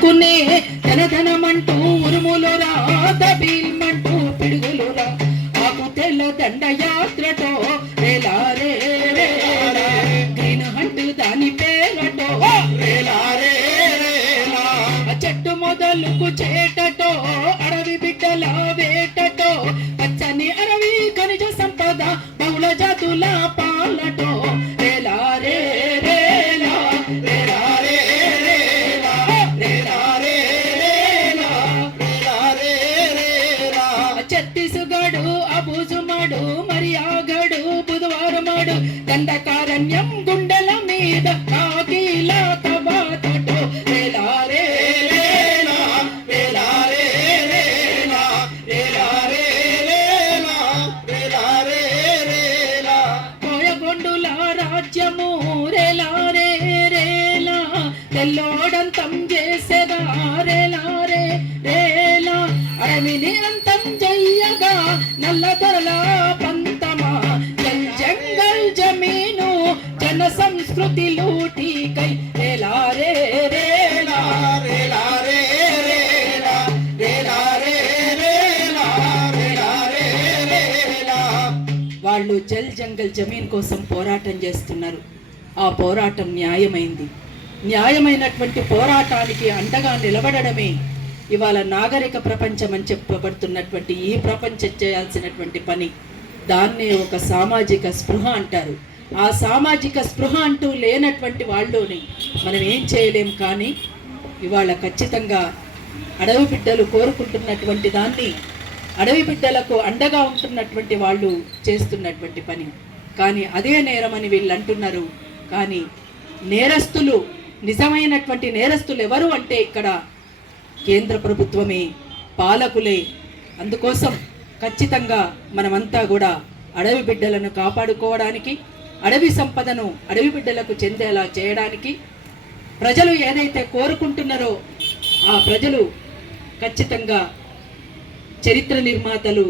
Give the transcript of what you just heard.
ఊరుకునే ధనధనమంటూ ఉరుములు రాత బీల్మంటూ పిడుగులురా ఆకు తెల్ల దండయాత్రతో రేలారే గ్రీన్ హంట్ దాని పేరటో రేలారే చెట్టు మొదలుకు చేటటో అడవి బిడ్డల వేటటో పచ్చని అడవి ఖనిజ సంపద బహుళ జాతుల పాలటో రేలారే రేలా రేలారే రేలా రేలారే రేలా రేలారే రేలా ఛత్తీస్గఢ్ అబూజుమాడు మరియాగఢ్ బుధవారమాడు దండకారణ్యం గుండెల మీద కాకిల కవాతటో రేలారే రేలా రేలారే రేలా రేలారే రేలా రేలారే రేలా కోయగొండుల రాజ్యము రేలారే రేలా తెల్లోడంతం చేసేదా రేలారే రేలా అడవిని అంతం చెయ్యగా నల్ల దొరల పంతమా జంగల్ జమీను జన సంస్కృతి లూటికై రేలారే రేలా రేలారే రేలా రేలారే రేలా రేలారే రేలా వాళ్ళు జల్ జంగల్ జమీన్ కోసం పోరాటం చేస్తున్నారు. ఆ పోరాటం న్యాయమైంది. న్యాయమైనటువంటి పోరాటానికి అండగా నిలబడడమే ఇవాళ నాగరిక ప్రపంచం అని చెప్పబడుతున్నటువంటి ఈ ప్రపంచం చేయాల్సినటువంటి పని. దాన్నే ఒక సామాజిక స్పృహ అంటారు. ఆ సామాజిక స్పృహ అంటూ లేనటువంటి వాళ్ళని మనం ఏం చేయలేం. కానీ ఇవాళ ఖచ్చితంగా అడవి బిడ్డలు కోరుకుంటున్నటువంటి దాన్ని అడవి బిడ్డలకు అండగా ఉంటున్నటువంటి వాళ్ళు చేస్తున్నటువంటి పని. కానీ అదే నేరమని వీళ్ళు అంటున్నారు. కానీ నేరస్తులు, నిజమైనటువంటి నేరస్తులు ఎవరు అంటే ఇక్కడ కేంద్ర ప్రభుత్వమే, పాలకులే. అందుకోసం ఖచ్చితంగా మనమంతా కూడా అడవి బిడ్డలను కాపాడుకోవడానికి, అడవి సంపదను అడవి బిడ్డలకు చెందేలా చేయడానికి ప్రజలు ఏదైతే కోరుకుంటున్నారో ఆ ప్రజలు ఖచ్చితంగా చరిత్ర నిర్మాతలు